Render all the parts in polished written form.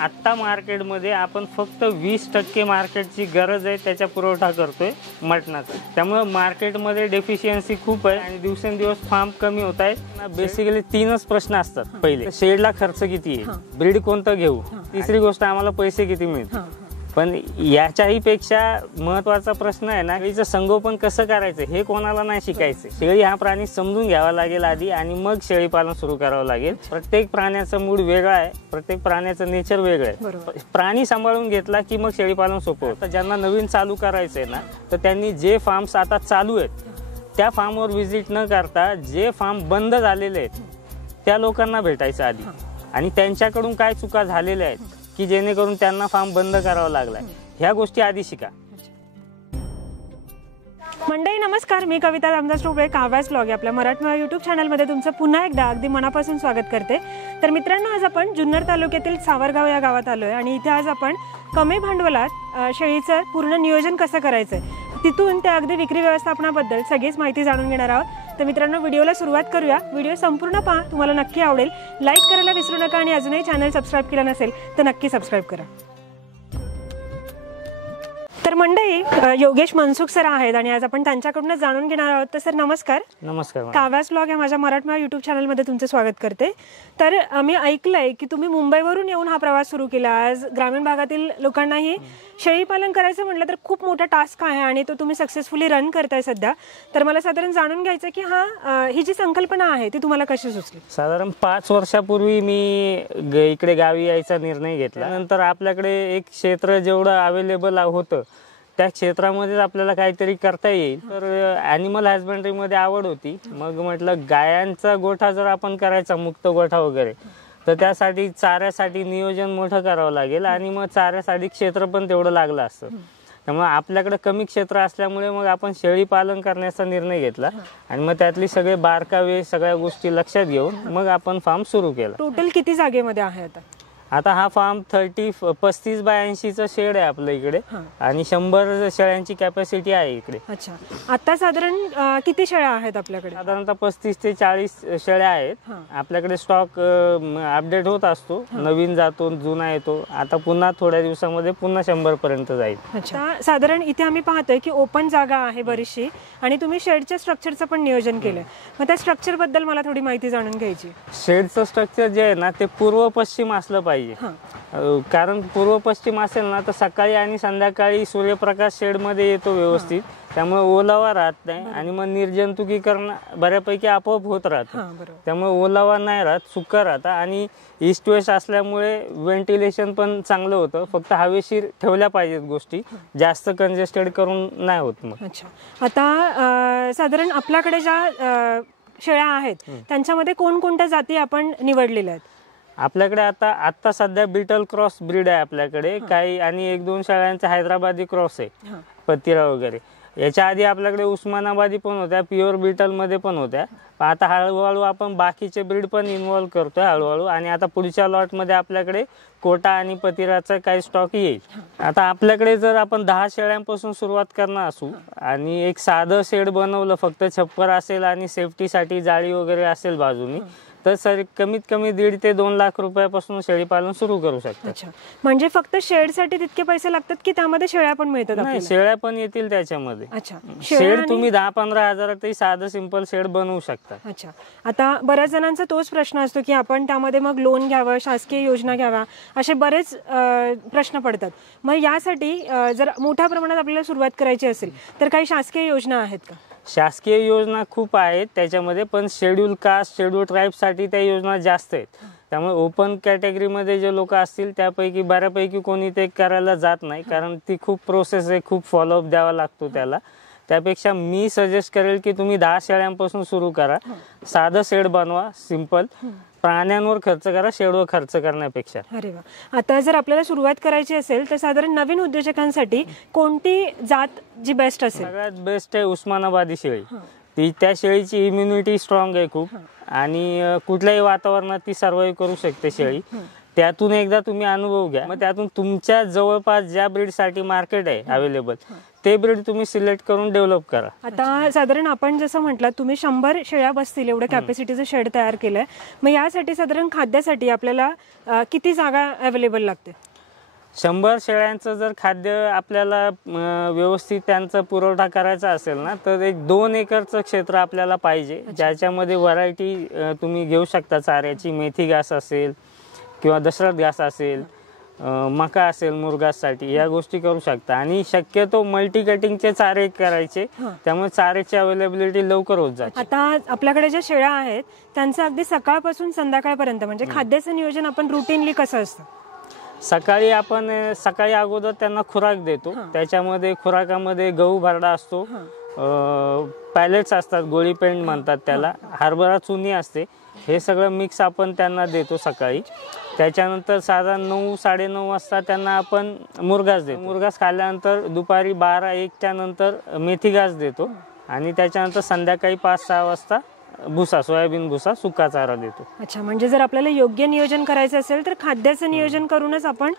आता मार्केटमध्ये आपण फक्त 20% मार्केटची गरज आहे त्याचा पुरवठा करतोय मटणाचा। त्यामुळे मार्केटमध्ये डेफिशियन्सी खूप आहे आणि दिवसेंदिवस फार्म कमी होत आहे। बेसिकली 3च प्रश्न असतात। पहिले शेडला खर्च किती आहे, ब्रीड कोणतं घेऊ, तिसरी गोष्ट आम्हाला पैसे किती मिळतील। पण याच्याही पेक्षा महत्त्वाचा प्रश्न आहे ना, शेळीचं संगोपन कसं करायचं हे कोणाला नाही शिकायचं। शेळी हा प्राणी समजून घ्यावा लागेल आधी आणि मग शेळी पालन सुरू करावं लागेल। प्रत्येक प्राण्याचा मूड वेगळा आहे, प्रत्येक प्राण्याचं नेचर वेगळं आहे। प्राणी सांभाळून घेतला की मग शेळी पालन सोपं होतं। ज्यांना नवीन चालू करायचंय ना, तर त्यांनी जे फार्म्स आता चालू आहेत त्या फार्मवर व्हिजिट न करता जे फार्म बंद झालेले आहेत त्या लोकांना भेटायचं आधी आणि त्यांच्याकडून काय चुका झालेल्या आहेत की जेणेकरून त्यांना फार्म बंद करावा लागलाय, ह्या गोष्टी आधी शिका। मंडळी नमस्कार, मी कविता रामदास टोपळे, काव्यास ब्लॉग आपल्या मराठी यूट्यूब चॅनलमध्ये तुमचं पुन्हा एकदा अगदी मनापासून स्वागत करते। तर मित्रांनो, आज आपण जुन्नर तालुक्यातील सावरगाव या गावात आलोय आणि इथे आज आपण कमी भांडवलात शेळीचं पूर्ण नियोजन कसं करायचंय तिथून ते अगदी विक्री व्यवस्थापनाबद्दल सगळीच माहिती जाणून घेणार आहोत। तर मित्रांनो, व्हिडिओला सुरुवात करूया। व्हिडिओ संपूर्ण पहा, तुम्हाला नक्की आवडेल। लाईक करायला विसरू नका आणि अजूनही चॅनल सबस्क्राईब केलं नसेल तर नक्की सबस्क्राईब करा। तर मंडळी, योगेश मनसुख सर आहेत आणि आज आपण त्यांच्याकडून जाणून घेणार आहोत। तर सर नमस्कार। नमस्कार। काव्यास ब्लॉग या माझ्या मराठी यूट्यूब चॅनलमध्ये तुमचं स्वागत करते। तर मी ऐकलंय की तुम्ही मुंबईवरून येऊन हा प्रवास सुरू केला। आज ग्रामीण भागातील लोकांनाही शेळी पालन करायचं म्हटलं तर खूप मोठा टास्क आहे आणि तो तुम्ही सक्सेसफुली रन करताय सध्या। तर मला साधारण जाणून घ्यायचं की ही जी संकल्पना आहे ती तुम्हाला कशी सुचली? साधारण 5 वर्षापूर्वी मी इकडे गावी यायचा निर्णय घेतला। नंतर आपल्याकडे एक क्षेत्र जेवढं अवेलेबल होतं त्या क्षेत्रामध्ये आपल्याला काहीतरी करता येईल। तर ॲनिमल हजबंड्रीमध्ये आवड होती। मग म्हटलं गायांचा गोठा जर आपण करायचा, मुक्त गोठा वगैरे, तर त्यासाठी चाऱ्यासाठी नियोजन मोठं करावं लागेल आणि मग चाऱ्यासाठी क्षेत्र पण तेवढं लागलं असतं। त्यामुळे आपल्याकडे कमी क्षेत्र असल्यामुळे मग आपण शेळी पालन करण्याचा निर्णय घेतला आणि मग त्यातली सगळे बारकावे सगळ्या गोष्टी लक्षात घेऊन मग आपण फार्म सुरू केला। टोटल किती जागेमध्ये आहे आता हा फार्म 35 बाय 80चा शेड आहे आपल्या इकडे आणि 100 शेळ्यांची कॅपॅसिटी आहे इकडे। अच्छा, आता साधारण किती शेळ्या आहेत आपल्याकडे? साधारणतः 35 ते 40 शेळ्या आहेत आपल्याकडे। स्टॉक अपडेट होत असतो, नवीन जातो, जुना येतो। आता पुन्हा थोड्या दिवसामध्ये पुन्हा 100 पर्यंत जाईल। अच्छा, साधारण इथे आम्ही पाहतोय की ओपन जागा आहे बरीचशी आणि तुम्ही शेडच्या स्ट्रक्चरचं पण नियोजन केलंय। मग त्या स्ट्रक्चर बद्दल मला थोडी माहिती जाणून घ्यायची। शेडचं स्ट्रक्चर जे आहे ना ते पूर्व पश्चिम असलं पाहिजे। कारण पूर्व पश्चिम असेल ना तर सकाळी आणि संध्याकाळी सूर्यप्रकाश शेडमध्ये येतो व्यवस्थित, त्यामुळे ओलावा राहत नाही आणि मग निर्जंतुकीकरण बऱ्यापैकी आपोआप होत राहतं। त्यामुळे ओलावा नाही राहत, सुकं राहतं आणि ईस्ट वेस्ट असल्यामुळे व्हेंटिलेशन पण चांगलं होतं। फक्त हवेशीर ठेवल्या पाहिजेत गोष्टी, जास्त कंजेस्टेड करून नाही होत मग। अच्छा, आता साधारण आपल्याकडे ज्या शेळ्या आहेत त्यांच्यामध्ये कोणकोणत्या जाती आपण निवडलेल्या आहेत? आपल्याकडे आता सध्या बीटल क्रॉस ब्रीड आहे आपल्याकडे काही आणि 1-2 शेळ्यांचा हैदराबादी क्रॉस आहे, पतिरा वगैरे। याच्या आधी आपल्याकडे उस्मानाबादी पण होत्या, प्युअर बीटल मध्ये पण होत्या। आता हळूहळू आपण बाकीचे ब्रीड पण इन्व्हॉल्व करतोय हळूहळू आणि आता पुढच्या लॉट मध्ये आपल्याकडे कोटा आणि पतिराचा काही स्टॉक येईल। आता आपल्याकडे जर आपण 10 शेळ्यांपासून सुरुवात करणार असू आणि एक साधं शेड बनवलं, फक्त छप्पर असेल आणि सेफ्टीसाठी जाळी वगैरे असेल बाजूनी, तर सर कमीत कमी 1.5 ते 2 लाख रुपयापासून शेळी पालन सुरू करू शकतात। अच्छा, म्हणजे फक्त शेडसाठी तितके पैसे लागतात की त्यामध्ये शेळ्या पण मिळतात? नाही, शेळ्या पण येतील त्याच्यामध्ये। अच्छा, शेड तुम्ही 10-15 हजारातही साधं सिंपल शेड बनवू शकता। अच्छा, आता बऱ्याच जणांचा तोच प्रश्न असतो की आपण त्यामध्ये मग लोन घ्यावं, शासकीय योजना घ्याव्या, असे बरेच प्रश्न पडतात। मग यासाठी जर मोठ्या प्रमाणात आपल्याला सुरुवात करायची असेल तर काही शासकीय योजना आहेत का? शासकीय योजना खूप आहेत त्याच्यामध्ये, पण शेड्यूल कास्ट, शेड्यूल ट्राईबसाठी त्या योजना जास्त आहेत। त्यामुळे ओपन कॅटेगरीमध्ये जे लोक असतील त्यापैकी बऱ्यापैकी कोणी ते करायला जात नाही, कारण ती खूप प्रोसेस आहे, खूप फॉलोअप द्यावा लागतो त्याला। त्यापेक्षा मी सजेस्ट करेल की तुम्ही 10 शेळ्यांपासून सुरू करा, साधं शेड बनवा, सिंपल। प्राण्यांवर खर्च करा शेडवर खर्च करण्यापेक्षा। अरे वा, आता जर आपल्याला सुरुवात करायची असेल तर साधारण नवीन उद्योजकांसाठी कोणती जात जी बेस्ट असेल? सगळ्यात बेस्ट आहे उस्मानाबादी शेळी। त्या शेळीची इम्युनिटी स्ट्रॉंग आहे खूप आणि कुठल्याही वातावरणात ती सर्वाइव्ह करू शकते शेळी। त्यातून एकदा तुम्ही अनुभव घ्या, मग त्यातून तुमच्या जवळपास ज्या ब्रीडसाठी मार्केट आहे अवेलेबल ते ब्रीड तुम्ही सिलेक्ट करून डेव्हलप करा. आता साधारण आपण जसं म्हटलं तुम्ही 100 शेळ्या बसतील एवढं कॅपॅसिटीचं शेड तयार केलंय, मग यासाठी साधारण खाद्यासाठी आपल्याला किती जागा अवेलेबल लागते? 100 शेळ्यांचं जर खाद्य आपल्याला व्यवस्थित त्यांचा पुरवठा करायचा असेल ना, तर एक 2 एकरचं क्षेत्र आपल्याला पाहिजे, ज्याच्यामध्ये व्हरायटी तुम्ही घेऊ शकता चाऱ्याची. मेथी घास असेल किंवा दशरथ घास असेल, मका असेल मुरघाससाठी, या गोष्टी करू शकता. आणि शक्यतो मल्टी कटिंगचे चारे करायचे, त्यामुळे चाऱ्याची अवेलेबिलिटी लवकर होत जाते. आता आपल्याकडे ज्या शेळ्या आहेत त्यांचं अगदी सकाळपासून संध्याकाळपर्यंत म्हणजे खाद्याचं नियोजन आपण रुटीनली कसं असतं? सकाळी अगोदर त्यांना खुराक देतो. त्याच्यामध्ये खुराकामध्ये गहू भरडा असतो, पॅलेट्स असतात, गोळी पेंड म्हणतात त्याला, हरभरा चुनी असते, हे सगळं मिक्स आपण त्यांना देतो सकाळी. त्याच्यानंतर साधारण 9-9:30 वाजता त्यांना आपण मुरघास देतो. मुरघास खाल्ल्यानंतर दुपारी 12-1च्या नंतर मेथी घास देतो आणि त्याच्यानंतर संध्याकाळी 5-6 वाजता भुसा, सोयाबीन भुसा, सुका चारा देतो. अच्छा, म्हणजे जर आपल्याला योग्य नियोजन करायचं असेल तर खाद्याचं नियोजन करूनच आपण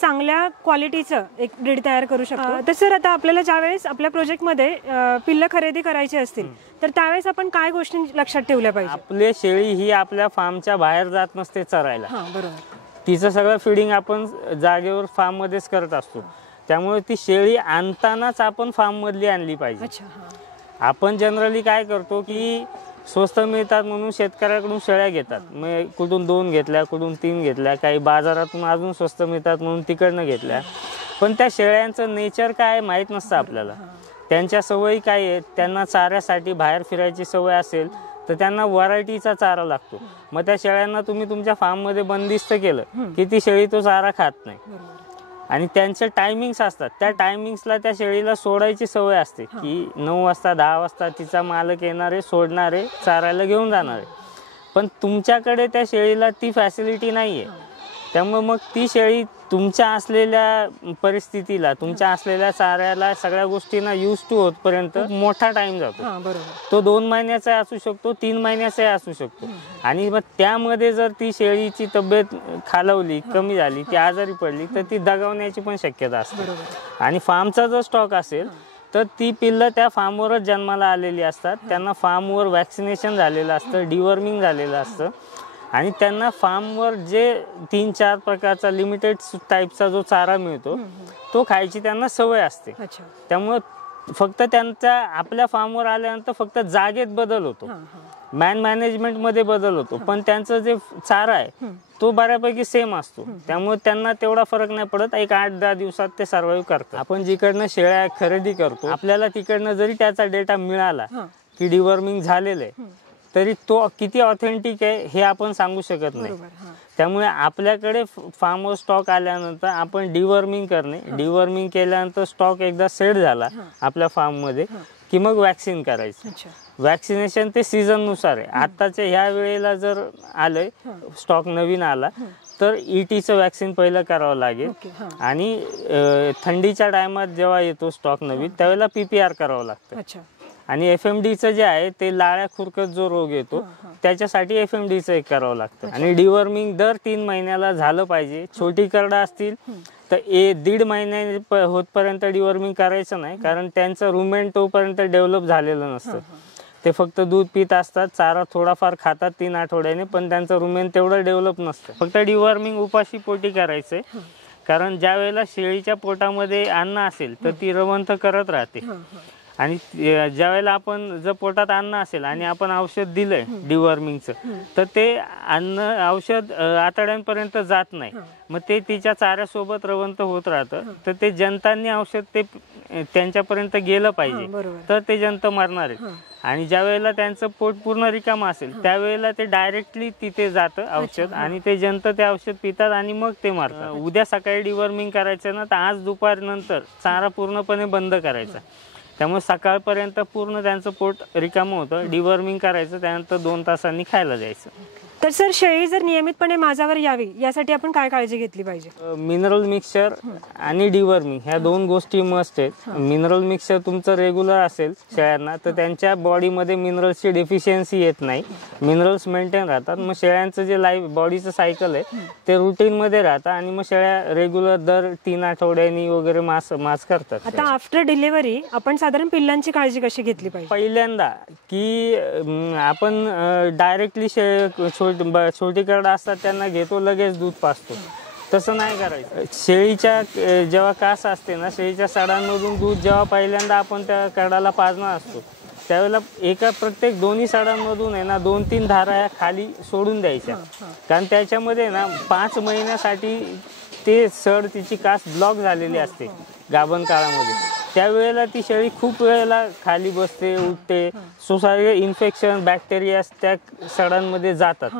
चांगल्या क्वालिटीचं एक ब्रीड तयार करू शकतो. तर सर, आता आपल्याला ज्यावेळेस आपल्या प्रोजेक्टमध्ये पिल्लं खरेदी करायची असतील तर त्यावेळेस आपण काय गोष्टी लक्षात ठेवल्या पाहिजे? आपली शेळी ही आपल्या फार्मच्या बाहेर जात नसते चरायला. बरोबर. तिचं सगळं फिडिंग आपण जागेवर फार्म मध्येच करत असतो. त्यामुळे ती शेळी आणतानाच आपण फार्म मधली आणली पाहिजे. आपण जनरली काय करतो की स्वस्त मिळतात म्हणून शेतकऱ्याकडून शेळ्या घेतात, मग कुठून 2 घेतल्या, कुठून 3 घेतल्या, काही बाजारातून अजून स्वस्त मिळतात म्हणून तिकडनं घेतल्या. पण त्या शेळ्यांचं नेचर काय माहीत नसतं आपल्याला, त्यांच्या सवयी काय आहेत. त्यांना चाऱ्यासाठी बाहेर फिरायची सवय असेल तर त्यांना व्हरायटीचा चारा लागतो. मग त्या शेळ्यांना तुम्ही तुमच्या फार्ममध्ये बंदिस्त केलं की ती शेळी तो चारा खात नाही. आणि त्यांचे टायमिंग्स असतात, त्या टायमिंग्सला त्या शेळीला सोडायची सवय असते की 9 वाजता 10 वाजता तिचा मालक येणारे, सोडणारे, चारायला घेऊन जाणारे. पण तुमच्याकडे त्या शेळीला ती फॅसिलिटी नाही आहे. त्यामुळे मग ती शेळी तुमच्या असलेल्या परिस्थितीला, तुमच्या असलेल्या चाऱ्याला, सगळ्या गोष्टींना यूज टू होतपर्यंत मोठा टाइम जातो. तो 2 महिन्याचा असू शकतो, 3 महिन्याचाही असू शकतो. आणि मग त्यामध्ये जर ती शेळीची तब्येत खालावली, कमी झाली, ती आजारी पडली तर ती दगावण्याची पण शक्यता असते. आणि फार्मचा जर स्टॉक असेल तर ती पिल्लं त्या फार्मवरच जन्माला आलेली असतात. त्यांना फार्मवर वॅक्सिनेशन झालेलं असतं, डिवर्मिंग झालेलं असतं. आणि त्यांना फार्मवर जे 3-4 प्रकारचा लिमिटेड टाईपचा जो चारा मिळतो तो खायची त्यांना सवय असते. त्यामुळे फक्त त्यांचा आपल्या फार्मवर आल्यानंतर फक्त जागेत बदल होतो, मॅनेजमेंटमध्ये बदल होतो, पण त्यांचं जे चारा आहे तो बऱ्यापैकी सेम असतो. त्यामुळे त्यांना तेवढा फरक नाही पडत. एक 8-10 दिवसात ते सर्व्हाइव्ह करतात. आपण जिकडनं शेळ्या खरेदी करतो, आपल्याला तिकडनं जरी त्याचा डेटा मिळाला की डिवर्मिंग झालेलं आहे, तरी तो किती ऑथेंटिक आहे हे आपण सांगू शकत नाही. त्यामुळे आपल्याकडे फार्मवर स्टॉक आल्यानंतर आपण डिवर्मिंग करणे, डिवर्मिंग केल्यानंतर स्टॉक एकदा सेट झाला आपल्या फार्ममध्ये की मग वॅक्सिन करायचं. वॅक्सिनेशन ते सीझन नुसार आहे. आताच्या ह्या वेळेला जर आलंय स्टॉक नवीन आला तर ईटीचं वॅक्सिन पहिलं करावं लागेल. आणि थंडीच्या टायमात जेव्हा येतो स्टॉक नवीन त्यावेळेला PPR करावं लागतं. आणि FMDचं जे आहे ते लाळ्या खुरकत जो रोग येतो त्याच्यासाठी FMDचं एक करावं लागतं. आणि डिवर्मिंग दर 3 महिन्याला झालं पाहिजे. छोटी करडा असतील तर 1.5 महिने होतपर्यंत डिवर्मिंग करायचं नाही, कारण त्यांचं रुमेंट तोपर्यंत डेव्हलप झालेलं नसतं. ते फक्त दूध पित असतात, चारा थोडाफार खातात 3 आठवड्याने, पण त्यांचं रुमेंट तेवढं डेव्हलप नसतं. फक्त डिवर्मिंग उपाशी पोटी करायचंय, कारण ज्या वेळेला शेळीच्या पोटामध्ये अन्न असेल तर ती रवंथ करत राहते. आणि ज्या वेळेला आपण जर पोटात अन्न असेल आणि आपण औषध दिलंय डिवर्मिंगचं तर ते अन्न औषध आतड्यांपर्यंत जात नाही, मग ते तिच्या चाऱ्यासोबत रवंथ होत राहतं. तर ते जंतांनी औषध ते त्यांच्यापर्यंत गेलं पाहिजे तर ते जंत मरणार आहेत. आणि ज्या वेळेला त्यांचं पोट पूर्ण रिकाम असेल त्यावेळेला ते डायरेक्टली तिथे जातं औषध आणि ते जंत ते औषध पितात आणि मग ते मारतात. उद्या सकाळी डिवर्मिंग करायचं ना तर आज दुपारनंतर चारा पूर्णपणे बंद करायचा. त्यामुळे सकाळपर्यंत पूर्ण त्यांचं पोट रिकामं होतं. डिवर्मिंग करायचं, त्यानंतर 2 तासांनी खायला जायचं. तर सर शेळी जर नियमितपणे माझ्यावर यावी यासाठी आपण काय काळजी घेतली पाहिजे? मिनरल मिक्सचर आणि डिवर्मिंग ह्या दोन गोष्टी मस्ट आहेत. मिनरल मिक्सचर तुमचं रेग्युलर असेल शेळ्यांना तर त्यांच्या बॉडीमध्ये मिनरल्सची डेफिशियन्सी येत नाही, मिनरल्स मेंटेन राहतात. मग शेळ्यांचं जे लाईफ बॉडीचं सायकल आहे ते रुटीनमध्ये राहतं आणि मग शेळ्या रेग्युलर दर 3 आठवड्यांनी वगैरे मास करतात. आता आफ्टर डिलिव्हरी आपण साधारण पिल्लांची काळजी कशी घेतली पाहिजे? पहिल्यांदा की आपण डायरेक्टली छोटी करडा असतात त्यांना घेतो लगेच दूध पाजतो, तसं नाही करायचं. शेळीच्या जेव्हा कास असते ना, शेळीच्या सडांमधून दूध जेव्हा पहिल्यांदा आपण त्या करडाला पाजणार असतो त्यावेळेला प्रत्येक दोन्ही सडांमधून आहे ना 2-3 धारा ह्या खाली सोडून द्यायच्या. कारण त्याच्यामध्ये ना 5 महिन्यासाठी ते सड तिची कास ब्लॉक झालेली असते गाभण काळामध्ये. त्यावेळेला ती शेळी खूप वेळेला खाली बसते, उठते, सगळे इन्फेक्शन बॅक्टेरिया त्या सडांमध्ये जातात.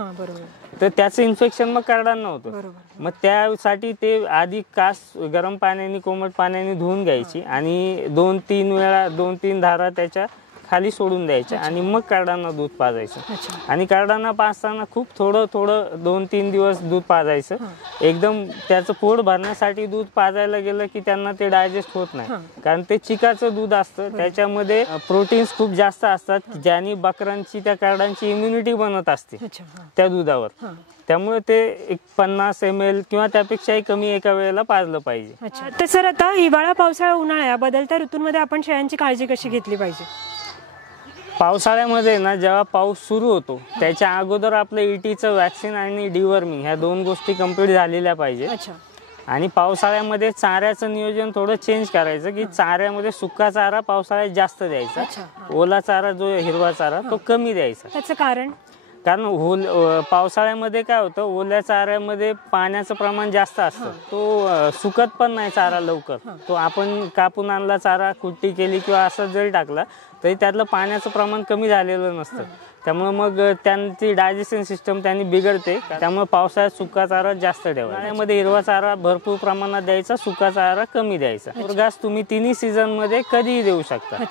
तर त्याचं इन्फेक्शन मग करडांना होतं. मग त्यासाठी ते आधी कास गरम पाण्याने कोमट पाण्याने धुवून घ्यायची आणि 2-3 धारा त्याच्या खाली सोडून द्यायच्या आणि मग करडांना दूध पाजायचं. आणि करडांना पाजताना खूप थोडं 2-3 दिवस दूध पाजायचं. एकदम त्याचं पोट भरण्यासाठी दूध पाजायला गेलं की त्यांना ते डायजेस्ट होत नाही, कारण ते चिकाचं दूध असतं, त्याच्यामध्ये प्रोटीन्स खूप जास्त असतात ज्याने बकरांची त्या करडांची इम्युनिटी बनत असते त्या दुधावर. त्यामुळे ते एक 50 ml किंवा त्यापेक्षाही कमी एका वेळेला पाजलं पाहिजे. तर सर आता हिवाळा पावसाळा उन्हाळा या बदलत्या ऋतूंमध्ये आपण शेळ्यांची काळजी कशी घेतली पाहिजे? पावसाळ्यामध्ये ना जेव्हा पाऊस सुरू होतो त्याच्या अगोदर आपलं ETचं वॅक्सिन आणि डिवर्मिंग ह्या 2 गोष्टी कंप्लीट झालेल्या पाहिजे. आणि पावसाळ्यामध्ये चाऱ्याचं नियोजन थोडं चेंज करायचं की चाऱ्यामध्ये सुका चारा पावसाळ्यात जास्त द्यायचा, ओला चारा जो हिरवा चारा तो कमी द्यायचा. त्याचं कारण पावसाळ्यामध्ये काय होतं, ओल्या चाऱ्यामध्ये पाण्याचं प्रमाण जास्त असतं, तो सुकत पण नाही चारा लवकर. तो आपण कापून आणला चारा, कुट्टी केली किंवा असं जरी टाकला तरी त्यातलं पाण्याचं प्रमाण कमी झालेलं नसतं. त्यामुळे मग त्यांची डायजेशन सिस्टम त्यांनी बिघडते. त्यामुळे पावसाळ्यात सुका चारा जास्त ठेवा. उन्हाळ्यामध्ये हिरवा चारा भरपूर प्रमाणात द्यायचा, सुका चारा कमी द्यायचा. मुरघास तुम्ही 3 सीझन मध्ये कधीही देऊ शकता.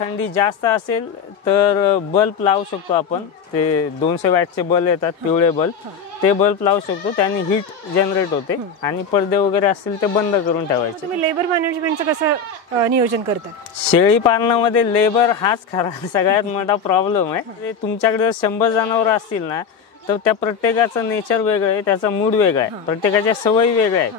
थंडी जास्त असेल तर बल्ब लावू शकतो आपण, ते 200 वॅटचे बल्ब येतात, पिवळे बल्ब, ते बल्ब लावू शकतो, त्यांनी हीट जनरेट होते. आणि पडदे वगैरे असतील ते बंद करून ठेवायचे. तुम्ही लेबर मॅनेजमेंटचं कसं नियोजन करता? शेळी पालनामध्ये लेबर हाच खरा सगळ्यात मोठा प्रॉब्लेम आहे. तुमच्याकडे 100 जनावर असतील ना तर त्या प्रत्येकाचं नेचर वेगळं आहे, त्याचा मूड वेगळा आहे, प्रत्येकाच्या सवयी वेगळ्या आहेत.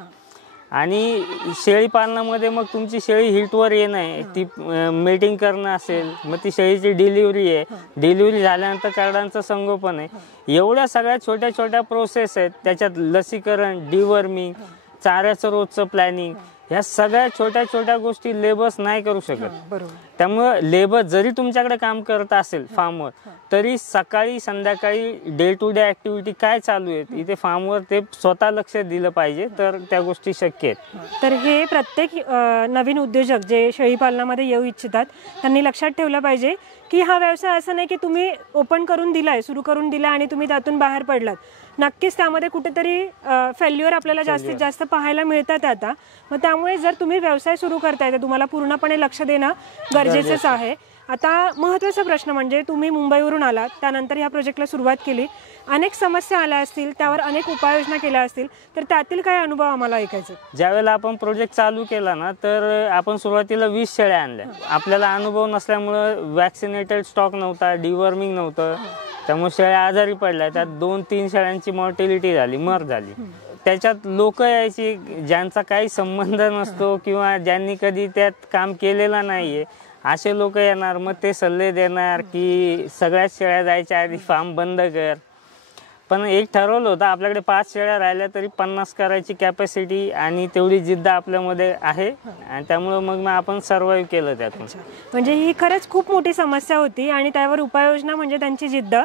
आणि शेळी पालनामध्ये मग तुमची शेळी हिटवर येणं आहे, ती मेटिंग करणं असेल, मग ती शेळीची डिलिव्हरी आहे, डिलिव्हरी झाल्यानंतर करडांचं संगोपन आहे, एवढ्या सगळ्या छोट्या छोट्या प्रोसेस आहेत. त्याच्यात लसीकरण, डिवर्मिंग, चाऱ्याचं रोजचं प्लॅनिंग, ह्या सगळ्या छोट्या छोट्या गोष्टी लेबर्स नाही करू शकत. त्यामुळे लेबर जरी तुमच्याकडे काम करत असेल फार्मवर तरी सकाळी संध्याकाळी डे टू डे ऍक्टिव्हिटी काय चालू आहेत इथे फार्मवर ते स्वतः लक्ष दिलं पाहिजे, तर त्या गोष्टी शक्य आहेत. तर हे प्रत्येक नवीन उद्योजक जे शेळी पालनामध्ये येऊ इच्छितात त्यांनी लक्षात ठेवलं पाहिजे की हा व्यवसाय असं नाही की तुम्ही ओपन करून दिलाय, सुरू करून दिलाय आणि तुम्ही त्यातून बाहेर पडलात. नक्कीच त्यामध्ये कुठेतरी फेल्युअर आपल्याला जास्तीत जास्त पाहायला मिळतात आता. मग त्यामुळे जर तुम्ही व्यवसाय सुरू करताय तर तुम्हाला पूर्णपणे लक्ष देणं गरजेचंच आहे. आता महत्त्वाचा प्रश्न म्हणजे तुम्ही मुंबईवरून आलात, त्यानंतर ह्या प्रोजेक्टला सुरुवात केली, अनेक समस्या आल्या असतील, त्यावर अनेक उपाययोजना केल्या असतील, तर त्यातील काय अनुभव आम्हाला ऐकायचे? ज्यावेळेला आपण प्रोजेक्ट चालू केला ना तर आपण सुरुवातीला 20 शेळ्या आणल्या. आपल्याला अनुभव नसल्यामुळं वॅक्सिनेटेड स्टॉक नव्हता, डिवर्मिंग नव्हतं, त्यामुळे शेळ्या आजारी पडल्या. त्यात 2-3 शेळ्यांची मॉर्टिलिटी झाली, मर झाली. त्याच्यात लोक यायची ज्यांचा काही संबंध नसतो किंवा ज्यांनी कधी त्यात काम केलेलं नाहीये असे लोक येणार, मग ते सल्ले देणार की सगळ्याच शेळ्या जायच्या आधी फार्म बंद कर. पण एक ठरवलं होतं, आपल्याकडे 5 शेळ्या राहिल्या तरी 50 करायची कॅपॅसिटी आणि तेवढी जिद्द आपल्यामध्ये आहे आणि त्यामुळे मग आपण सर्व्हाइव्ह केलं त्यातून. म्हणजे ही खरंच खूप मोठी समस्या होती आणि त्यावर उपाययोजना म्हणजे त्यांची जिद्द.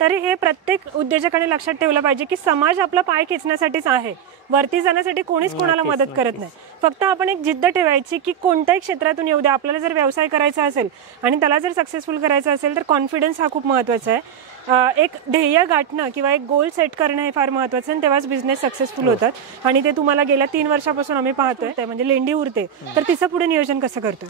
तरी हे प्रत्येक उद्योजकाने लक्षात ठेवलं पाहिजे की समाज आपला पाय खेचण्यासाठीच आहे, वरती जाण्यासाठी कोणीच कोणाला मदत करत नाही. फक्त आपण एक जिद्द ठेवायची की कोणत्याही क्षेत्रातून येऊ द्या, आपल्याला जर व्यवसाय करायचा असेल आणि त्याला जर सक्सेसफुल करायचा असेल तर कॉन्फिडन्स हा खूप महत्त्वाचा आहे. एक ध्येय गाठणं किंवा एक गोल सेट करणं हे फार महत्त्वाचं आहे, तेव्हाच बिझनेस सक्सेसफुल होतात. आणि ते तुम्हाला गेल्या 3 वर्षापासून आम्ही पाहतोय. म्हणजे लेंडी उरते, तर तिचं पुढे नियोजन कसं करतो?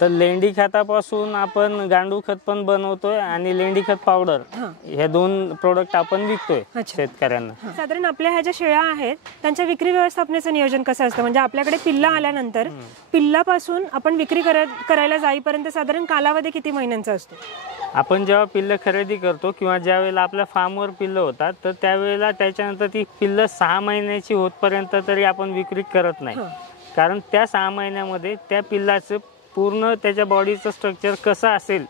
तर लेंडी खतापासून आपण गांडूळ खत पण बनवतोय आणि लेंडी खत पावडर हे 2 प्रोडक्ट आपण विकतोय शेतकऱ्यांना. साधारण आपल्या ह्या ज्या शेळ्या आहेत त्यांच्या विक्री व्यवस्थापनाचं नियोजन कसं असतं? म्हणजे आपल्याकडे पिल्ला आल्यानंतर पिल्लापासून आपण विक्री करायला जाईपर्यंत साधारण कालावधी किती महिन्यांचा असतो? आपण जेव्हा पिल्लं खरेदी करतो किंवा ज्या वेळेला आपल्या फार्मवर पिल्लं होतात तर त्यावेळेला त्याच्यानंतर ती पिल्लं 6 महिन्याची होतपर्यंत तरी आपण विक्री करत नाही. कारण त्या 6 महिन्यामध्ये त्या पिल्लाचं पूर्ण त्याच्या बॉडीचं स्ट्रक्चर कसं असेल,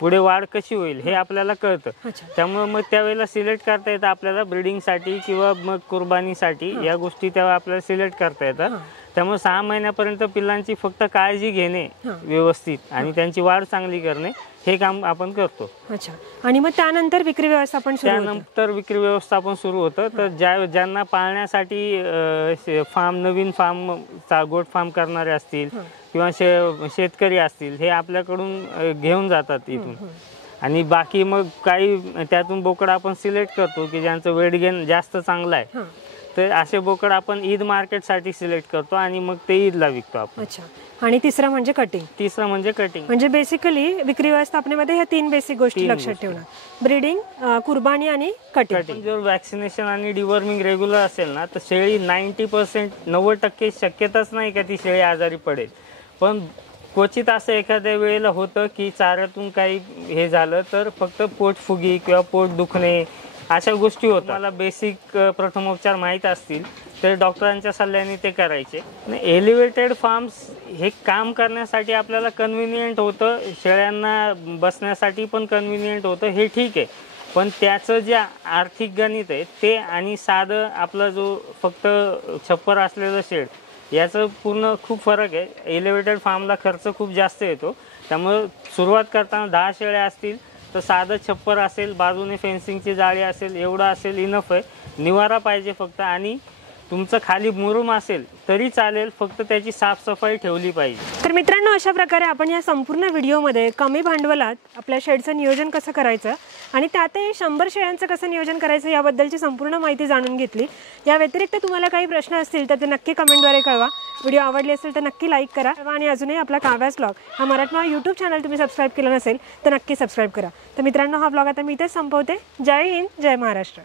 पुढे वाढ कशी होईल हे आपल्याला कळतं. त्यामुळे मग त्यावेळेला सिलेक्ट करता येतं आपल्याला ब्रीडिंगसाठी किंवा मग कुर्बानीसाठी या गोष्टी तेव्हा आपल्याला सिलेक्ट करता येतात. त्यामुळे 6 महिन्यापर्यंत पिल्लांची फक्त काळजी घेणे व्यवस्थित आणि त्यांची वाढ चांगली करणे हे काम आपण करतो. अच्छा. आणि मग त्यानंतर विक्री व्यवस्थापन सुरू होतं. तर ज्यांना पाळण्यासाठी फार्म, नवीन फार्म, गोट फार्म करणारे असतील किंवा शेतकरी असतील, हे आपल्याकडून घेऊन जातात इथून. आणि बाकी मग काही त्यातून बोकड आपण सिलेक्ट करतो की ज्यांचं वेट गेन जास्त चांगलं आहे, तर असे बोकड आपण ईद मार्केटसाठी सिलेक्ट करतो आणि मग ते ईदला विकतो आपण. अच्छा. आणि तिसरं म्हणजे कटिंग. म्हणजे बेसिकली विक्री व्यवस्थापनामध्ये ह्या 3 बेसिक गोष्टी लक्षात ठेवणार: ब्रीडिंग, कुर्बानी आणि कटिंग. जर वॅक्सिनेशन आणि डिवॉर्मिंग रेग्युलर असेल ना तर शेळी 90% शक्यताच नाही का ती शेळी आजारी पडेल. पण क्वचित असं एखाद्या वेळेला होतं की चाऱ्यातून काही हे झालं तर फक्त पोटफुगी किंवा पोट दुखणे अशा गोष्टी होतात. मला बेसिक प्रथमोपचार माहीत असतील तर डॉक्टरांच्या सल्ल्याने ते करायचे. एलिव्हेटेड फार्म्स हे काम करण्यासाठी आपल्याला कन्व्हिनियंट होतं, शेळ्यांना बसण्यासाठी पण कन्व्हिनियंट होतं, हे ठीक आहे. पण त्याचं जे आर्थिक गणित आहे ते आणि साधं आपला जो फक्त छप्पर असलेलं शेड याचं पूर्ण खूप फरक आहे. एलिव्हेटेड फार्मला खर्च खूप जास्त येतो. त्यामुळे सुरुवात करताना 10 शेळ्या असतील तर साधं छप्पर असेल, बाजूने फेन्सिंगची जाळी असेल, एवढं असेल इनफ आहे. निवारा पाहिजे फक्त, आणि तुमचं खाली मुरुम असेल तरी चालेल, फक्त त्याची साफसफाई ठेवली पाहिजे. तर मित्रांनो, अशा प्रकारे आपण या संपूर्ण व्हिडिओमध्ये कमी भांडवलात आपल्या शेडचं नियोजन कसं करायचं आणि त्यातही 100 शेळ्यांचं कसं नियोजन करायचं याबद्दलची संपूर्ण माहिती जाणून घेतली. या व्यतिरिक्त तुम्हाला काही प्रश्न असतील तर ते नक्की कमेंटद्वारे कळवा. व्हिडिओ आवडली असेल तर नक्की लाईक करा आणि अजूनही आपला काव्यास ब्लॉग हा मराठमोळा यूट्यूब चॅनल तुम्ही सबस्क्राईब केलं नसेल तर नक्की सबस्क्राईब करा. तर मित्रांनो, हा ब्लॉग आता मी इथेच संपवते. जय हिंद, जय महाराष्ट्र.